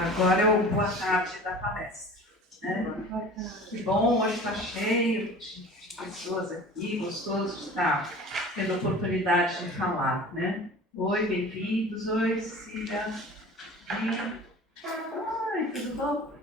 Agora é o boa tarde da palestra. Né? Que bom, hoje está cheio de pessoas aqui, gostoso de estar tendo a oportunidade de falar. Né? Oi, bem-vindos. Oi, Cecília. Oi, tudo bom?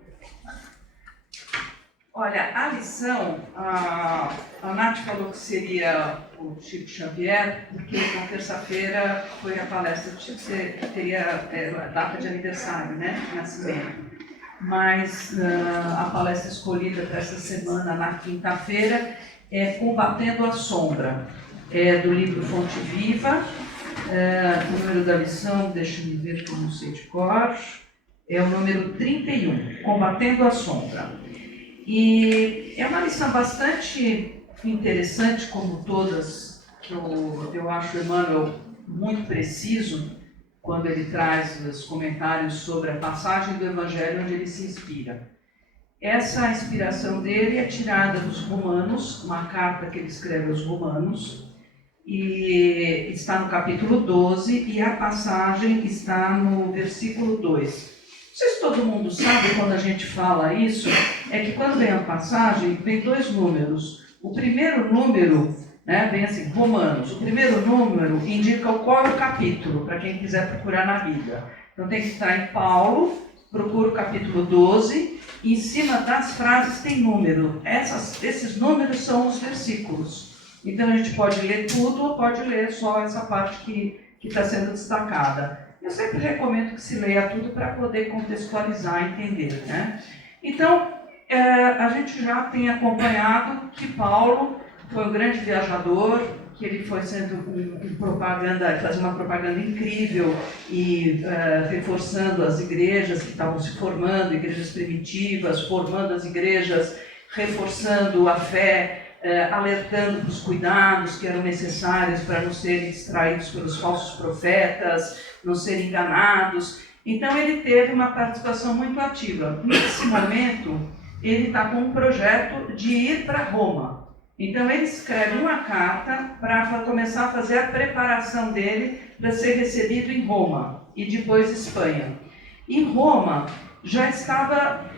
Olha, a lição, a Nath falou que seria o Chico Xavier, porque na terça-feira foi a palestra do Chico, que teria a data de aniversário, né, de nascimento. Mas a palestra escolhida para essa semana, na quinta-feira, é Combatendo a Sombra, é do livro Fonte Viva, o número da lição, deixa-me ver que eu não sei de cor, é o número 31, Combatendo a Sombra. E é uma lição bastante interessante, como todas, que eu acho o Emmanuel muito preciso quando ele traz os comentários sobre a passagem do Evangelho onde ele se inspira. Essa inspiração dele é tirada dos Romanos, uma carta que ele escreve aos Romanos, e está no capítulo 12, e a passagem está no versículo 2. Não sei se todo mundo sabe, quando a gente fala isso, é que quando vem a passagem, vem dois números. O primeiro número, né, vem assim, Romanos. O primeiro número indica qual é o capítulo, para quem quiser procurar na Bíblia. Então tem que estar em Paulo, procura o capítulo 12, e em cima das frases tem número. Esses números são os versículos. Então a gente pode ler tudo ou pode ler só essa parte que está sendo destacada. Eu sempre recomendo que se leia tudo para poder contextualizar e entender, né? Então, a gente já tem acompanhado que Paulo foi um grande viajador, que ele foi sendo fazia uma propaganda incrível e reforçando as igrejas que estavam se formando, igrejas primitivas, formando as igrejas, reforçando a fé, alertando para os cuidados que eram necessários para não serem distraídos pelos falsos profetas, não serem enganados. Então ele teve uma participação muito ativa. Nesse momento, ele está com um projeto de ir para Roma. Então ele escreve uma carta para começar a fazer a preparação dele para ser recebido em Roma e depois Espanha. Em Roma,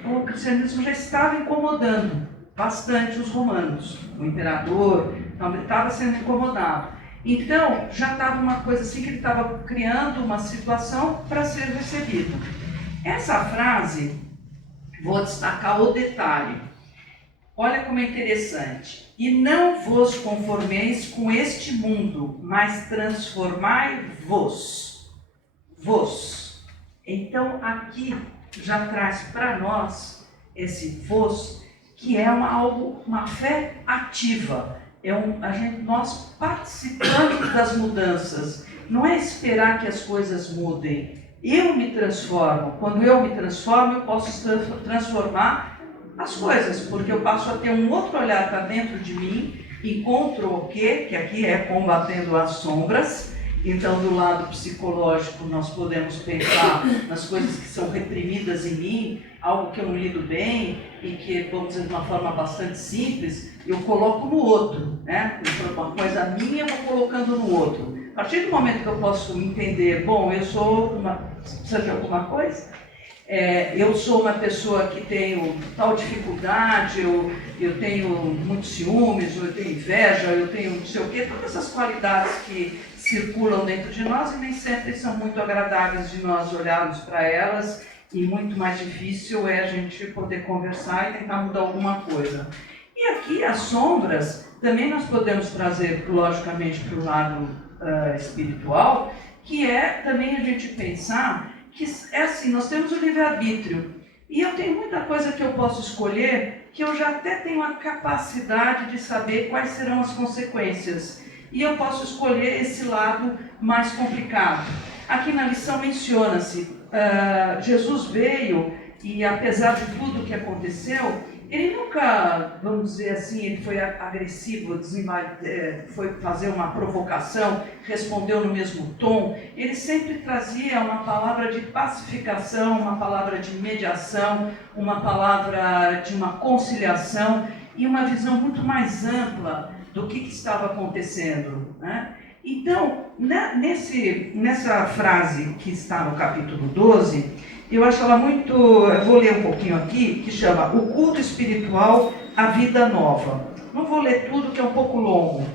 o cristianismo já estava incomodando bastante os romanos. O imperador estava sendo incomodado. Então, já estava uma coisa assim que ele estava criando uma situação para ser recebido. Essa frase, vou destacar o detalhe. Olha como é interessante. E não vos conformeis com este mundo, mas transformai-vos. Vos. Então, aqui já traz para nós esse vos, que é uma fé ativa. Nós participamos das mudanças. Não é esperar que as coisas mudem. Eu me transformo. Quando eu me transformo, eu posso transformar as coisas, porque eu passo a ter um outro olhar para dentro de mim, encontro o quê? Que aqui é combatendo as sombras. Então, do lado psicológico, nós podemos pensar nas coisas que são reprimidas em mim, algo que eu não lido bem e que, vamos dizer, de uma forma bastante simples, eu coloco no outro, né? Uma coisa minha, eu vou colocando no outro. A partir do momento que eu posso entender, bom, eu sou precisa de alguma coisa? Eu sou uma pessoa que tenho tal dificuldade, eu tenho muitos ciúmes, eu tenho inveja, eu tenho não sei o quê, todas essas qualidades que circulam dentro de nós e nem sempre são muito agradáveis de nós olharmos para elas, e muito mais difícil é a gente poder conversar e tentar mudar alguma coisa. E aqui as sombras também nós podemos trazer, logicamente, para o lado espiritual, que é também a gente pensar que é assim, nós temos o livre-arbítrio, e eu tenho muita coisa que eu posso escolher, que eu já até tenho a capacidade de saber quais serão as consequências, e eu posso escolher esse lado mais complicado. Aqui na lição menciona-se, Jesus veio, e apesar de tudo que aconteceu, ele nunca, vamos dizer assim, ele foi agressivo, foi fazer uma provocação, respondeu no mesmo tom. Ele sempre trazia uma palavra de pacificação, uma palavra de mediação, uma palavra de uma conciliação e uma visão muito mais ampla do que estava acontecendo, né? Então, nessa frase que está no capítulo 12, Eu acho ela muito... Eu vou ler um pouquinho aqui, que chama O Culto Espiritual, a Vida Nova. Não vou ler tudo, que é um pouco longo.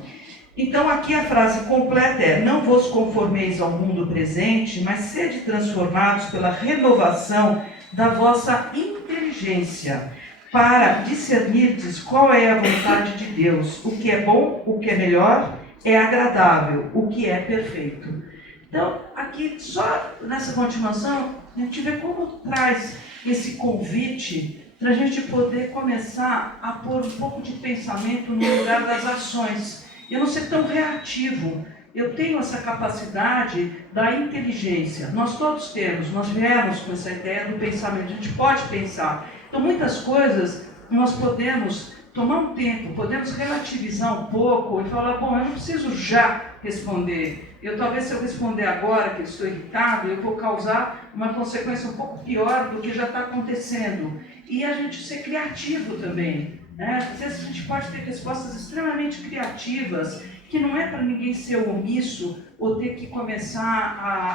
Então, aqui a frase completa é: não vos conformeis ao mundo presente, mas sede transformados pela renovação da vossa inteligência, para discernirdes qual é a vontade de Deus, o que é bom, o que é melhor, é agradável, o que é perfeito. Então, aqui, só nessa continuação, a gente vê como traz esse convite para a gente poder começar a pôr um pouco de pensamento no lugar das ações. Eu não ser tão reativo. Eu tenho essa capacidade da inteligência. Nós todos temos, nós viemos com essa ideia do pensamento. A gente pode pensar. Então, muitas coisas nós podemos tomar um tempo, podemos relativizar um pouco e falar: bom, eu não preciso já responder. Talvez, se eu responder agora que eu estou irritado, eu vou causar uma consequência um pouco pior do que já está acontecendo. E a gente ser criativo também. Às vezes a gente pode ter respostas extremamente criativas, que não é para ninguém ser omisso ou ter que começar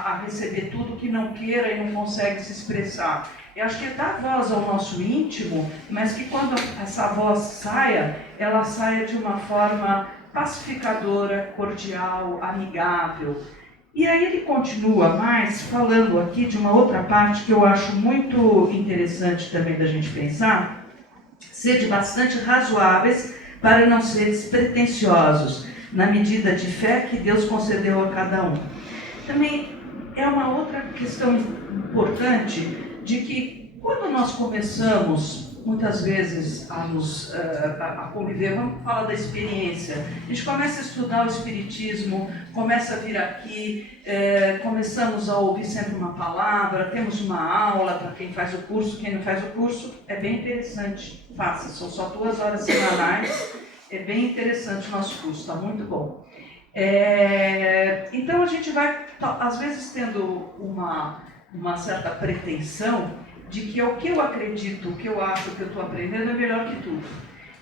a receber tudo que não queira e não consegue se expressar. Eu acho que é dar voz ao nosso íntimo, mas que quando essa voz saia, ela saia de uma forma pacificadora, cordial, amigável. E aí ele continua mais falando aqui de uma outra parte que eu acho muito interessante também da gente pensar: sede bastante razoáveis para não seres pretensiosos, na medida de fé que Deus concedeu a cada um. Também é uma outra questão importante de que quando nós começamos muitas vezes a conviver, vamos falar da experiência, a gente começa a estudar o Espiritismo, começa a vir aqui, começamos a ouvir sempre uma palavra, temos uma aula para quem faz o curso, quem não faz o curso, é bem interessante, faça, são só 2 horas semanais, é bem interessante o nosso curso, está muito bom. Então a gente vai, às vezes, tendo uma certa pretensão de que o que eu acredito, o que eu acho, o que eu estou aprendendo é melhor que tudo.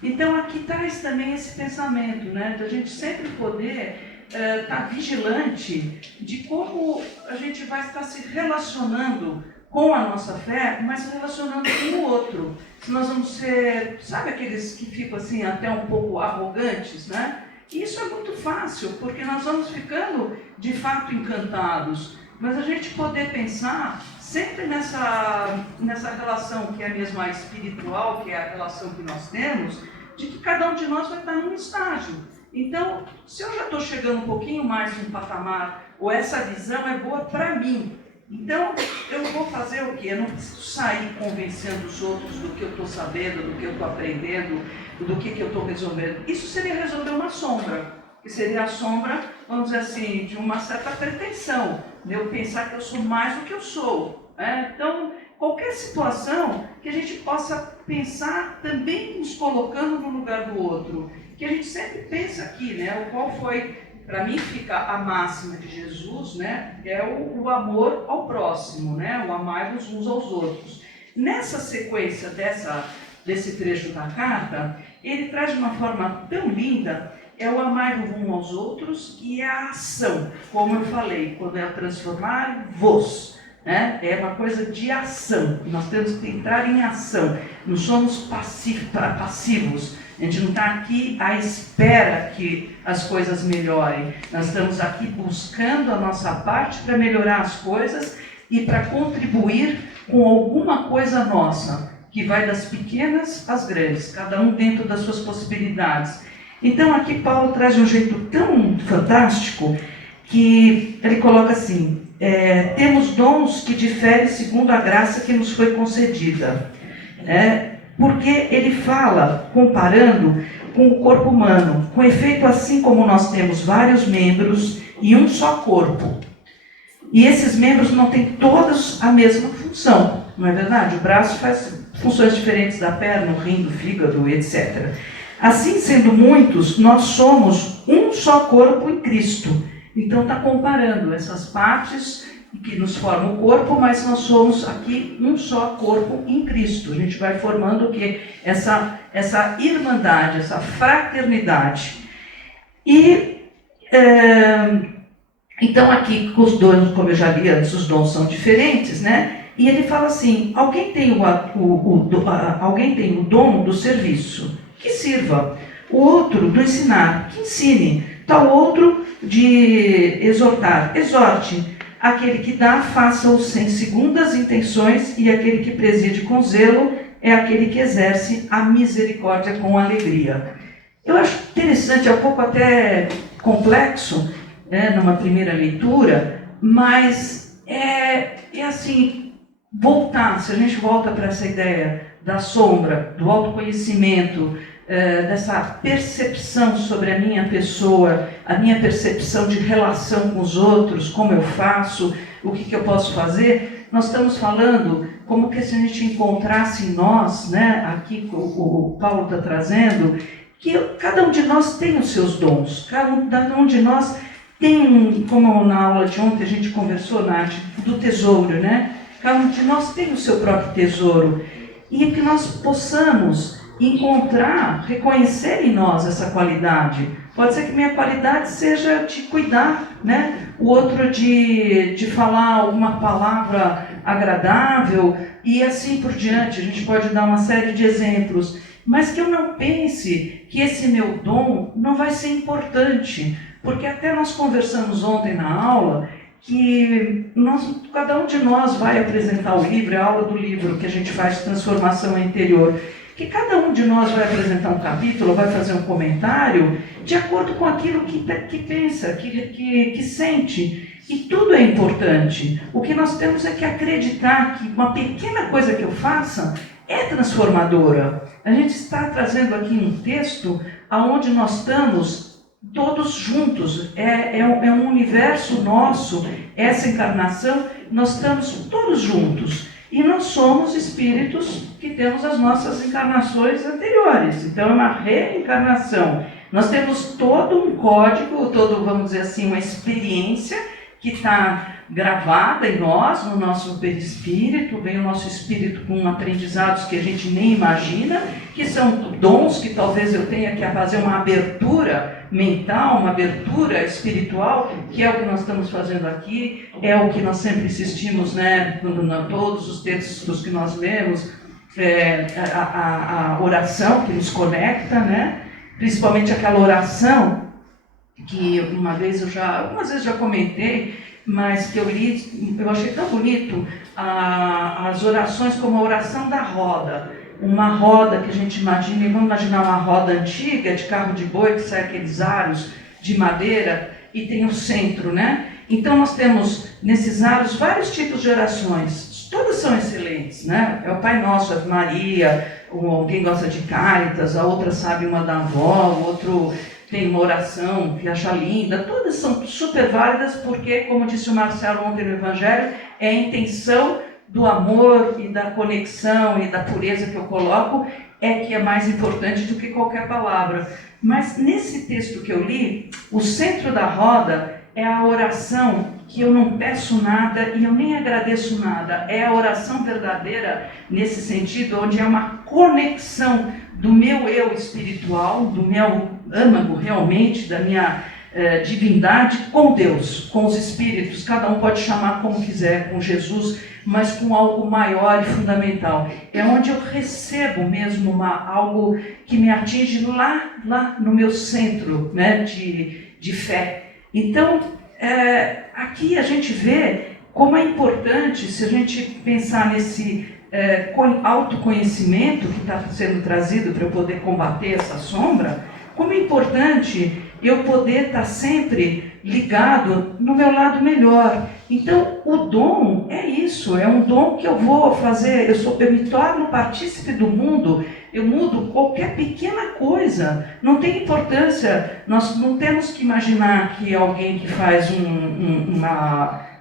Então aqui traz também esse pensamento, né, de a gente sempre poder estar vigilante de como a gente vai estar se relacionando com a nossa fé, mas se relacionando com o outro. Se nós vamos ser, sabe, aqueles que ficam assim até um pouco arrogantes, né? E isso é muito fácil, porque nós vamos ficando de fato encantados. Mas a gente poder pensar sempre nessa relação que é mesmo a espiritual, que é a relação que nós temos, de que cada um de nós vai estar em um estágio. Então, se eu já estou chegando um pouquinho mais num patamar, ou essa visão é boa para mim, então eu vou fazer o quê? Eu não preciso sair convencendo os outros do que eu estou sabendo, do que eu estou aprendendo, do que eu estou resolvendo. Isso seria resolver uma sombra, que seria a sombra, vamos dizer assim, de uma certa pretensão, de eu pensar que eu sou mais do que eu sou. Então, qualquer situação que a gente possa pensar também nos colocando no lugar do outro, que a gente sempre pensa aqui, né? Qual foi, para mim, fica a máxima de Jesus, né? É o amor ao próximo, né? O amar-nos uns aos outros. Nessa sequência desse trecho da carta, ele traz de uma forma tão linda, é o amar uns aos outros e a ação, como eu falei, quando é transformar-vos, né? É uma coisa de ação, nós temos que entrar em ação, não somos passivos, a gente não está aqui à espera que as coisas melhorem, nós estamos aqui buscando a nossa parte para melhorar as coisas e para contribuir com alguma coisa nossa, que vai das pequenas às grandes, cada um dentro das suas possibilidades. Então aqui Paulo traz de um jeito tão fantástico que ele coloca assim: temos dons que diferem segundo a graça que nos foi concedida. Porque ele fala, comparando com o corpo humano, com efeito, assim como nós temos vários membros e um só corpo. E esses membros não têm todos a mesma função, não é verdade? O braço faz funções diferentes da perna, o rim, do fígado, etc. Assim, sendo muitos, nós somos um só corpo em Cristo. Então está comparando essas partes que nos formam o corpo, mas nós somos aqui um só corpo em Cristo. A gente vai formando o quê? Essa irmandade, essa fraternidade. E então aqui, os dons, como eu já li antes, os dons são diferentes, né? E ele fala assim, alguém tem alguém tem o dom do serviço, que sirva. O outro do ensinar, que ensine. Tal outro de exortar, exorte. Aquele que dá, faça-o sem segundas intenções, e aquele que preside com zelo é aquele que exerce a misericórdia com alegria. Eu acho interessante, é um pouco até complexo, né, numa primeira leitura, mas é assim, se a gente volta para essa ideia da sombra, do autoconhecimento, dessa percepção sobre a minha pessoa, a minha percepção de relação com os outros, como eu faço, o que eu posso fazer, nós estamos falando como que se a gente encontrasse em nós, né, aqui o Paulo está trazendo, que cada um de nós tem os seus dons, cada um de nós tem, como na aula de ontem a gente conversou, Nath, do tesouro, né? Cada um de nós tem o seu próprio tesouro, e que nós possamos encontrar, reconhecer em nós essa qualidade. Pode ser que minha qualidade seja de cuidar, né? O outro de falar alguma palavra agradável e assim por diante. A gente pode dar uma série de exemplos, mas que eu não pense que esse meu dom não vai ser importante, porque até nós conversamos ontem na aula que cada um de nós vai apresentar o livro, é a aula do livro que a gente faz Transformação Interior, que cada um de nós vai apresentar um capítulo, vai fazer um comentário de acordo com aquilo que pensa, que sente. E tudo é importante. O que nós temos é que acreditar que uma pequena coisa que eu faça é transformadora. A gente está trazendo aqui um texto onde nós estamos todos juntos. É um universo nosso, essa encarnação, nós estamos todos juntos. E nós somos espíritos que temos as nossas encarnações anteriores. Então é uma reencarnação. Nós temos todo um código, vamos dizer assim, uma experiência que está gravada em nós, no nosso perispírito. Vem o nosso espírito com aprendizados que a gente nem imagina, que são dons que talvez eu tenha que fazer uma abertura mental, uma abertura espiritual, que é o que nós estamos fazendo aqui, é o que nós sempre insistimos, né, todos os textos que nós lemos, a oração que nos conecta, né, principalmente aquela oração que algumas vezes já comentei, mas que eu li, eu achei tão bonito, as orações como a oração da roda. Uma roda que a gente imagina, vamos imaginar uma roda antiga de carro de boi, que sai aqueles aros de madeira e tem o centro, né? Então nós temos nesses aros vários tipos de orações, todas são excelentes, né? É o Pai Nosso, Ave Maria, alguém gosta de Cáritas, a outra sabe uma da avó, o outro tem uma oração que acha linda, todas são super válidas porque, como disse o Marcelo ontem no Evangelho, é a intenção do amor e da conexão e da pureza que eu coloco que é mais importante do que qualquer palavra. Mas nesse texto que eu li, o centro da roda é a oração que eu não peço nada e eu nem agradeço nada. É a oração verdadeira nesse sentido, onde é uma conexão do meu eu espiritual, do meu âmago realmente, da minha divindade com Deus, com os espíritos. Cada um pode chamar como quiser, com Jesus, mas com algo maior e fundamental. É onde eu recebo mesmo algo que me atinge lá no meu centro, né, de fé. Então, aqui a gente vê como é importante, se a gente pensar nesse autoconhecimento que está sendo trazido para eu poder combater essa sombra, como é importante eu poder estar sempre ligado no meu lado melhor. Então, o dom é isso, é um dom que eu vou fazer, eu me torno partícipe do mundo, eu mudo qualquer pequena coisa, não tem importância, nós não temos que imaginar que alguém que faz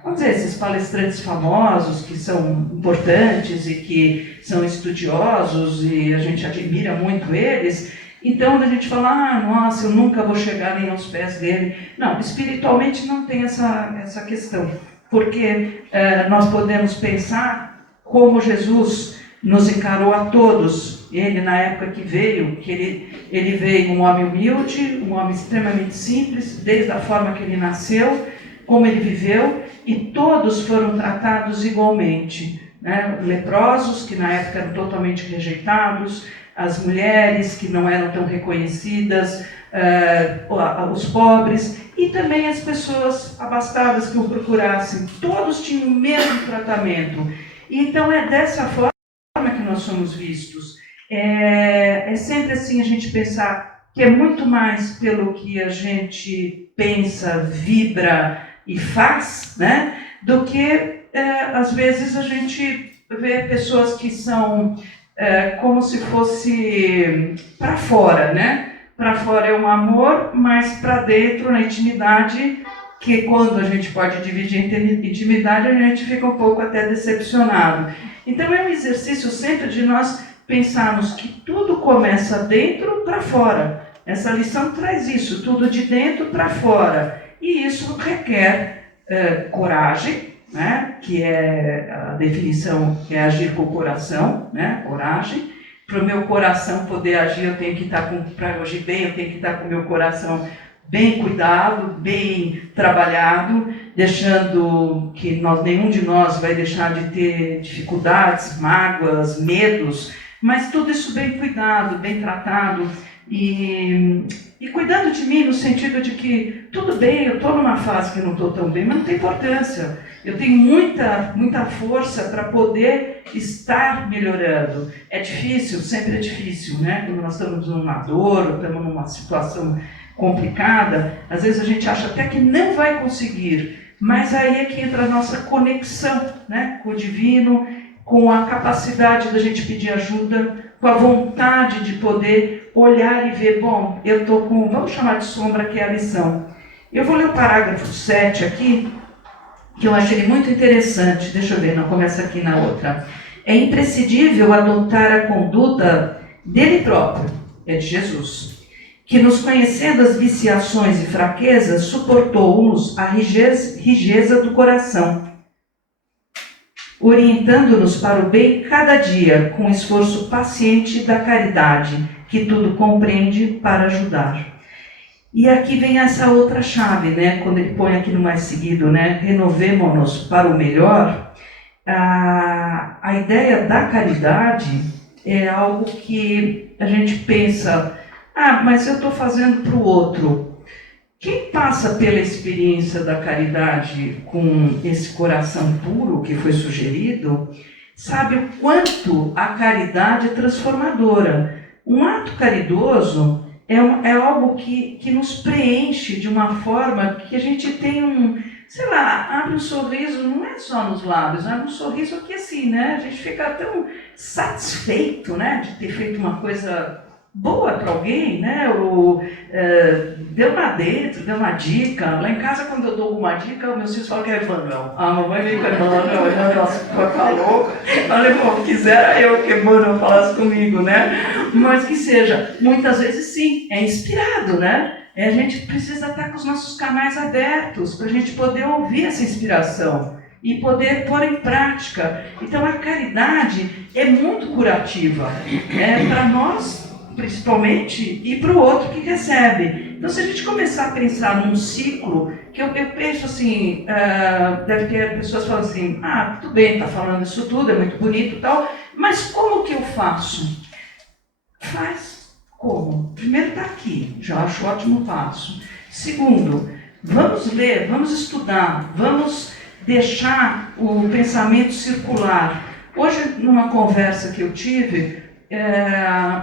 vamos dizer, esses palestrantes famosos que são importantes e que são estudiosos e a gente admira muito eles. Então, a gente fala, nossa, eu nunca vou chegar nem aos pés dele. Não, espiritualmente não tem essa questão, porque nós podemos pensar como Jesus nos encarou a todos. Ele, na época que veio, ele veio um homem humilde, um homem extremamente simples, desde a forma que ele nasceu, como ele viveu, e todos foram tratados igualmente. né? Leprosos, que na época eram totalmente rejeitados, as mulheres que não eram tão reconhecidas, os pobres e também as pessoas abastadas que o procurassem. Todos tinham o mesmo tratamento. Então é dessa forma que nós somos vistos. É sempre assim a gente pensar que é muito mais pelo que a gente pensa, vibra e faz, né, do que às vezes a gente vê pessoas que são como se fosse para fora, né? Para fora é um amor, mas para dentro, na intimidade, que quando a gente pode dividir intimidade, a gente fica um pouco até decepcionado. Então é um exercício sempre de nós pensarmos que tudo começa dentro para fora. Essa lição traz isso, tudo de dentro para fora. E isso requer coragem, né? Que é a definição, que é agir com o coração, né? Coragem. Para o meu coração poder agir, eu tenho que estar para agir bem, eu tenho que estar com o meu coração bem cuidado, bem trabalhado, deixando que nenhum de nós vai deixar de ter dificuldades, mágoas, medos, mas tudo isso bem cuidado, bem tratado e cuidando de mim no sentido de que tudo bem, eu estou numa fase que não estou tão bem, mas não tem importância. Eu tenho muita força para poder estar melhorando. É difícil, sempre é difícil, né? Quando nós estamos numa dor, ou estamos numa situação complicada, às vezes a gente acha até que não vai conseguir, mas aí é que entra a nossa conexão, né, com o divino, com a capacidade da gente pedir ajuda, com a vontade de poder olhar e ver, bom, eu estou com, vamos chamar de sombra, que é a lição. Eu vou ler o parágrafo 7 aqui, que eu achei muito interessante, deixa eu ver, não começa aqui na outra. É imprescindível adotar a conduta dele próprio, é de Jesus, que nos conhecendo as viciações e fraquezas, suportou-nos a rijeza do coração, orientando-nos para o bem cada dia, com esforço paciente da caridade, que tudo compreende para ajudar. E aqui vem essa outra chave, né? Quando ele põe aqui no mais seguido, né? Renovemo-nos para o melhor. A ideia da caridade é algo que a gente pensa, mas eu estou fazendo para o outro. Quem passa pela experiência da caridade com esse coração puro que foi sugerido, sabe o quanto a caridade é transformadora. Um ato caridoso é algo que nos preenche de uma forma que a gente tem abre um sorriso, não é só nos lábios, abre um sorriso que assim, né? A gente fica tão satisfeito, né, de ter feito uma coisa boa para alguém, né? Ou deu lá dentro, deu uma dica. Lá em casa, quando eu dou uma dica, meus filhos falam que é Emmanuel. A mamãe vem com Emmanuel, nossa, falou. Falei, bom, quisera eu que Emmanuel falasse comigo, né? Mas que seja, muitas vezes sim, é inspirado, né? A gente precisa estar com os nossos canais abertos para a gente poder ouvir essa inspiração e poder pôr em prática. Então a caridade é muito curativa, para nós principalmente, e para o outro que recebe. Então, se a gente começar a pensar num ciclo, que eu penso assim, deve ter pessoas que falam assim, tudo bem, está falando isso tudo, é muito bonito e tal, mas como que eu faço? Faz como? Primeiro está aqui, já acho ótimo passo. Segundo, vamos ler, vamos estudar, vamos deixar o pensamento circular. Hoje, numa conversa que eu tive,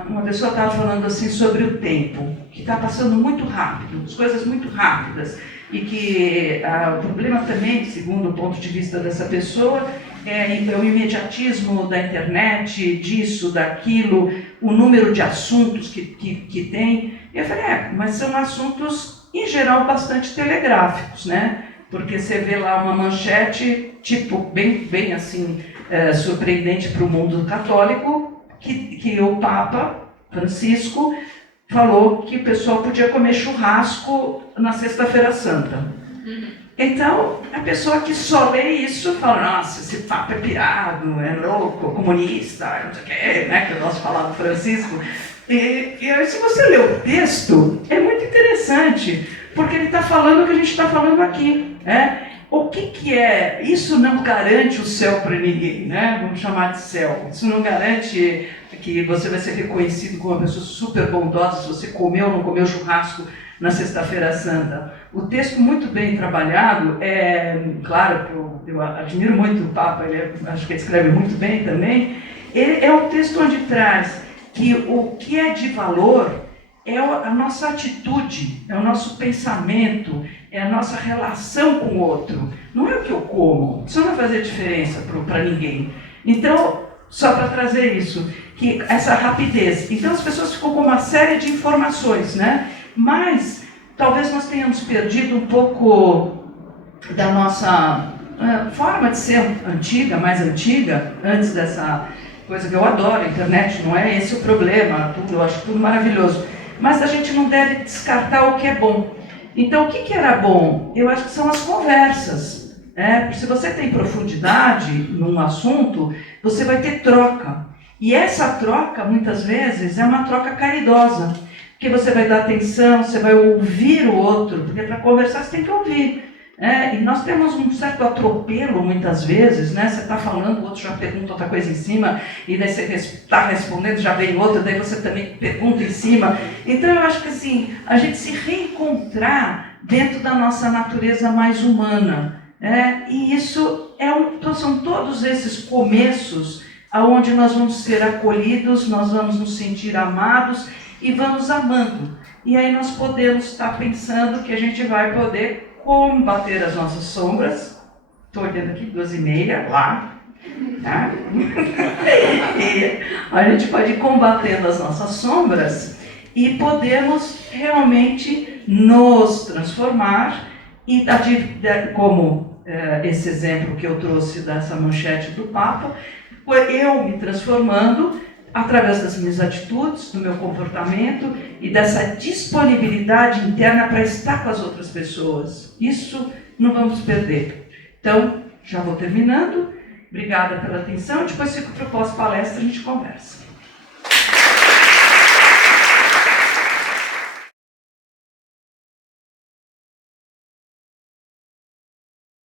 uma pessoa estava falando assim sobre o tempo, que está passando muito rápido, as coisas muito rápidas, e que o problema também, segundo o ponto de vista dessa pessoa, é o imediatismo da internet, disso, daquilo, o número de assuntos que tem. E eu falei, mas são assuntos, em geral, bastante telegráficos, né? Porque você vê lá uma manchete, tipo, bem assim, surpreendente para o mundo católico, que o Papa Francisco falou que o pessoal podia comer churrasco na Sexta-feira Santa. Então, a pessoa que só lê isso fala, nossa, esse Papa é pirado, é louco, comunista, não sei o quê, né, que é o nosso falado Francisco. E aí, se você lê o texto, é muito interessante, porque ele está falando o que a gente está falando aqui, né? o que é? Isso não garante o céu para ninguém, né? Vamos chamar de céu. Isso não garante que você vai ser reconhecido como uma pessoa super bondosa se você comeu ou não comeu churrasco na Sexta-feira Santa. O texto muito bem trabalhado, claro, eu admiro muito o Papa, acho que ele escreve muito bem também. Ele é um texto onde traz que o que é de valor é a nossa atitude, é o nosso pensamento, é a nossa relação com o outro. Não é o que eu como, isso não vai fazer diferença para ninguém. Então, só para trazer isso, que essa rapidez. Então as pessoas ficam com uma série de informações, né? Mas talvez nós tenhamos perdido um pouco da nossa forma de ser antiga, mais antiga, antes dessa coisa que eu adoro, a internet, não é esse o problema, tudo, eu acho tudo maravilhoso. Mas a gente não deve descartar o que é bom. Então, o que era bom? Eu acho que são as conversas. Se você tem profundidade num assunto, você vai ter troca. E essa troca, muitas vezes, é uma troca caridosa. Porque você vai dar atenção, você vai ouvir o outro. Porque para conversar você tem que ouvir. E nós temos um certo atropelo, muitas vezes, né? Você está falando, o outro já pergunta outra coisa em cima, e daí você está respondendo, já vem outro, daí você também pergunta em cima. Então eu acho que assim, a gente se reencontrar dentro da nossa natureza mais humana. E isso são todos esses começos aonde nós vamos ser acolhidos, nós vamos nos sentir amados e vamos amando. E aí nós podemos estar pensando que a gente vai poder combater as nossas sombras. Estou olhando aqui, 2h30, lá. Tá? E a gente pode ir combatendo as nossas sombras e podemos realmente nos transformar e, como esse exemplo que eu trouxe dessa manchete do Papa, eu me transformando através das minhas atitudes, do meu comportamento e dessa disponibilidade interna para estar com as outras pessoas. Isso não vamos perder. Então, já vou terminando. Obrigada pela atenção. Depois fico para o pós-palestra, a gente conversa.